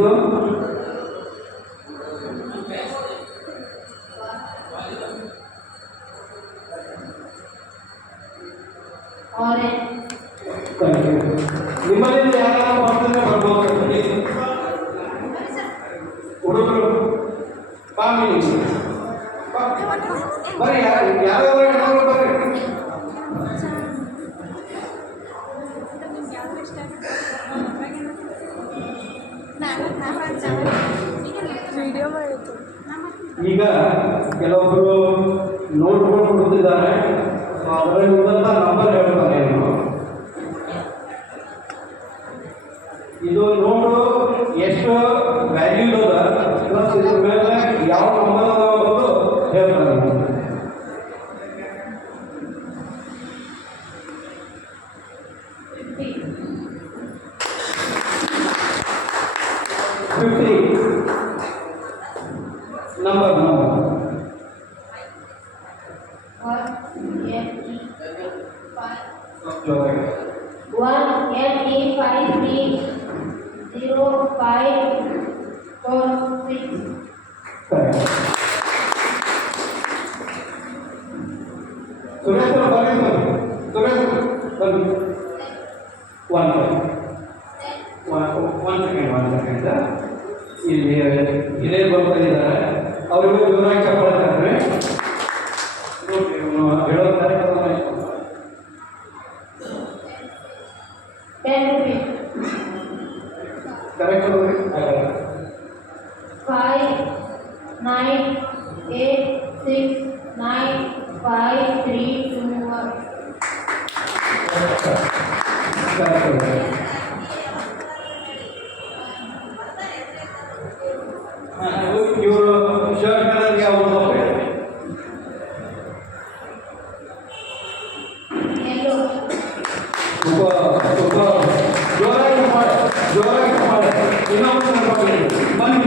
ಇದು orange, ನಿಮ್ಮಲ್ಲಿ ಯಾರು ಬರ್ತಂದ್ರೆ ಬರ್ಬೋದು ಹುಡುಗರು ಫ್ಯಾಮಿಲಿ ಬರ್ರಿ ಯಾರು ಯಾರು ಈಗ ಕೆಲವೊಬ್ಬರು ನೋಟ್ಗಳು ಕೊಡ್ತಿದ್ದಾರೆ. ಸೊ ಅದರಲ್ಲಿ ಉಳಿದಂಥ ನಂಬರ್ ಹೇಳ್ತಾರೆ ಇದು ನೋಟು ಎಷ್ಟು value plus number number one eighty five one eighty five three zero five four six Sudah, sudah, sudah, sudah, sudah, nine, five, three, two, one. ಇವರು ಶರ್ಟ್ ಕಲರ್ ಯಾವುದು Yellow, ತುಂಬ ತುಂಬ ಜೋರಾಗಿ ಮಾಡಿ ಜೋರಾಗಿ ಮಾಡಿ ಇನ್ನೊಂದು ಮಾಡಿ ಬನ್ನಿ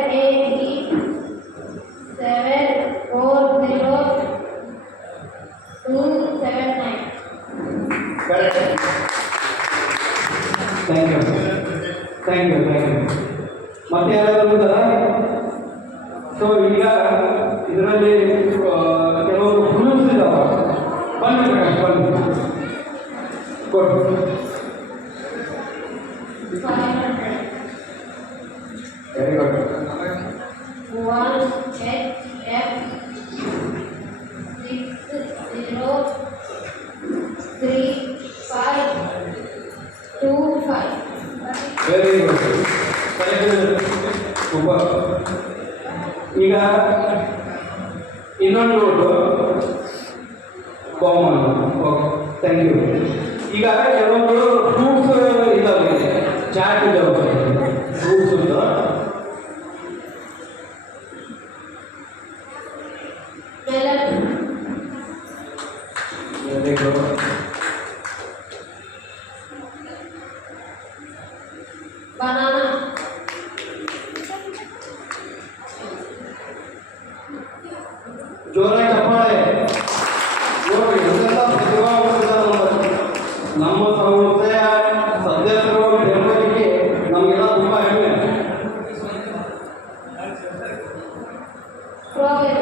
ಮತ್ತೆ ಯಾರಾದರೂ ಇದ್ದಾರಾ ಸೊ ಈಗ ಇದರಲ್ಲಿ ಕೆಲವೊಂದು ಫ್ರೂಟ್ಸ್ ಇದ್ದಾವೆ ಬನ್ನಿ ಪ್ರಕಾಶ್ ಬನ್ನಿ ಕೊಡು Five hundred. ವೆರಿ ಗುಡ್ ತುಂಬ. ಈಗ ಇನ್ನೊಂದು ಕಾಮನ್ ಓಕೆ ಥ್ಯಾಂಕ್ ಯು ಈಗ ಕೆಲವೊಂದು ಪ್ರೂಫ್ ಇದಾವೆ ಚಾಟ್ ಇದಾವೆ ಪ್ರೂಫ್ಸ್ ಅಂತ ಜೋರಾಗಿ ಚಪ್ಪಾಳೆ ನೋಡಿ ಇದೆಲ್ಲ ಪ್ರತಿಭಾವಂತರಿದ್ದಾರೆ ನಮ್ಮ ಸಂಸ್ಥೆಯ ಸದಸ್ಯರು ಬೆಂಬಲಿಗೆ ನಮಗೆಲ್ಲ ತುಂಬ ಹೆಮ್ಮೆ strawberry,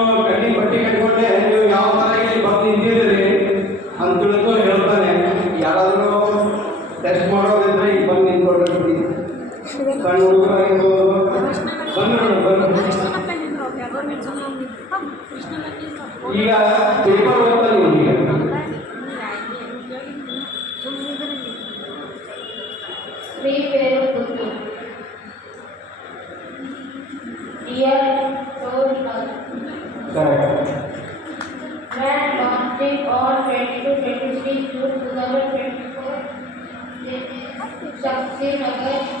लिखिएगा पेपर वर्क का नहीं लिखिएगा Correct. Matt Monty on 22, 23, 2024, Shakti Nagar.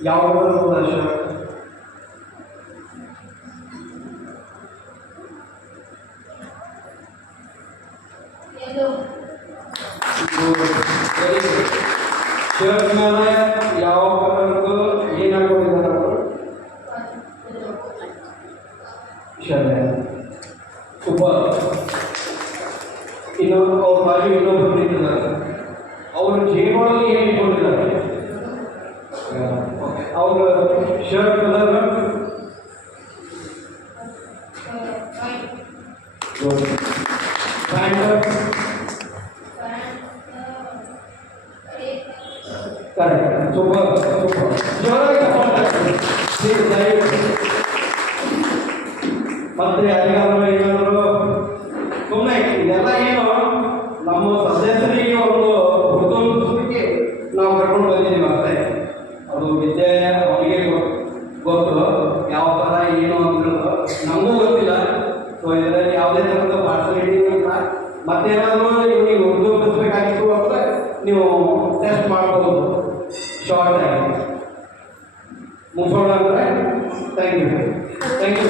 ಯಾವ ವರ್ಷ Yellow ಶರ್ಟ್ ಮೇಲೆ ಯಾವ ಕಲರ್ದು ಏನು ಹಾಕೊಂಡಿದ್ದಾರೆ ಅವರು ಶರ್ಟ್ ಸೂಪರ್ ಇನ್ನೊಂದು ಅವ್ರ ಬಾಜು ಇನ್ನೊಬ್ರು ನಿಂತಿದ್ದಾರೆ ಅವ್ರ ಜೇಬೊಳಗೆ ಏನು ಇಟ್ಕೊಂಡಿದ್ದಾರೆ ಅವ್ರ shirt colour pant correct super super ಜೋರಾಗಿ ಮತ್ತೆ ಯಾರಿಗಾದ್ರು ಏನಾದ್ರು ಸುಮ್ಮನೆ ಇದೆಲ್ಲ ಏನು ನಮ್ಮ ಸದಸ್ಯರಿಗೆ ಒಂದು ಹುರಿದುಂಬಿಸಲಿಕ್ಕೆ ನಾವು ಕರ್ಕೊಂಡು ಬಂದಿದ್ದೀವಿ ಅಷ್ಟೇ ಮತ್ತೇನಾದರೂ ಇವನಿಗೆ ಉಪಯೋಗಿಸ್ಬೇಕಾಗಿತ್ತು ಅಂದರೆ ನೀವು ಟೆಸ್ಟ್ ಮಾಡ್ಬೋದು. ಶಾರ್ಟ್ ಆಗಿ. ಮುಗಿಸೋಣ ಅಂದರೆ ಥ್ಯಾಂಕ್ ಯು ಥ್ಯಾಂಕ್ ಯು